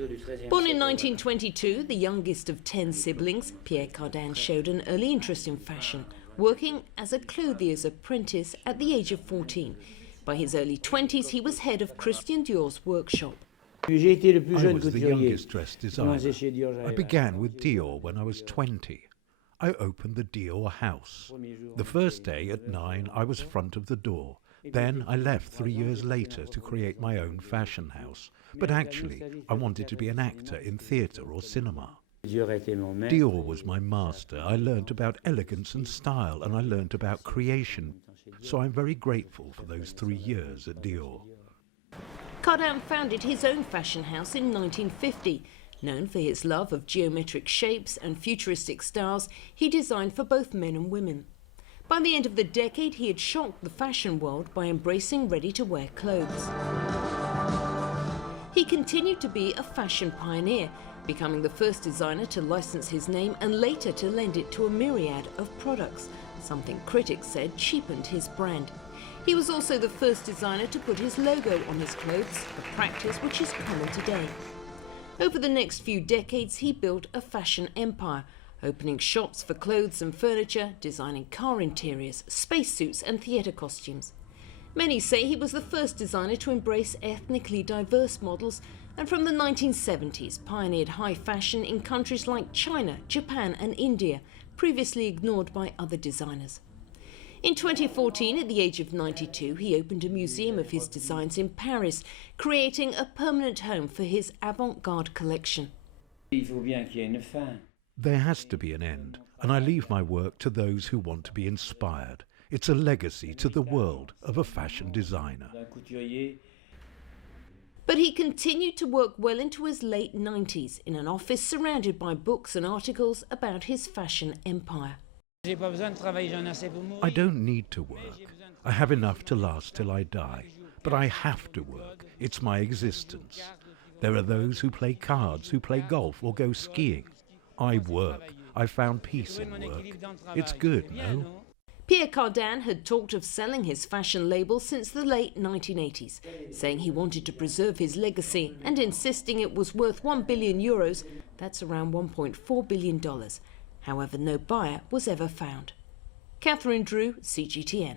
Born in 1922, the youngest of 10 siblings, Pierre Cardin showed an early interest in fashion, working as a clothier's apprentice at the age of 14. By his early 20s, he was head of Christian Dior's workshop. I was the youngest dress designer. I began with Dior when I was 20. I opened the Dior house. The first day at 9, I was front of the door. Then I left 3 years later to create my own fashion house. But actually, I wanted to be an actor in theatre or cinema. Dior was my master. I learnt about elegance and style, and I learnt about creation. So I'm very grateful for those 3 years at Dior. Cardin founded his own fashion house in 1950. Known for his love of geometric shapes and futuristic styles, he designed for both men and women. By the end of the decade, he had shocked the fashion world by embracing ready-to-wear clothes. He continued to be a fashion pioneer, becoming the first designer to license his name and later to lend it to a myriad of products, something critics said cheapened his brand. He was also the first designer to put his logo on his clothes, a practice which is common today. Over the next few decades, he built a fashion empire, opening shops for clothes and furniture, designing car interiors, spacesuits and theatre costumes. Many say he was the first designer to embrace ethnically diverse models, and from the 1970s pioneered high fashion in countries like China, Japan and India, previously ignored by other designers. In 2014, at the age of 92, he opened a museum of his designs in Paris, creating a permanent home for his avant-garde collection. There has to be an end, and I leave my work to those who want to be inspired. It's a legacy to the world of a fashion designer. But he continued to work well into his late 90s in an office surrounded by books and articles about his fashion empire. I don't need to work. I have enough to last till I die. But I have to work. It's my existence. There are those who play cards, who play golf or go skiing. I work. I found peace in work. It's good, no? Pierre Cardin had talked of selling his fashion label since the late 1980s, saying he wanted to preserve his legacy and insisting it was worth €1 billion, that's around $1.4 billion. However, no buyer was ever found. Catherine Drew, CGTN.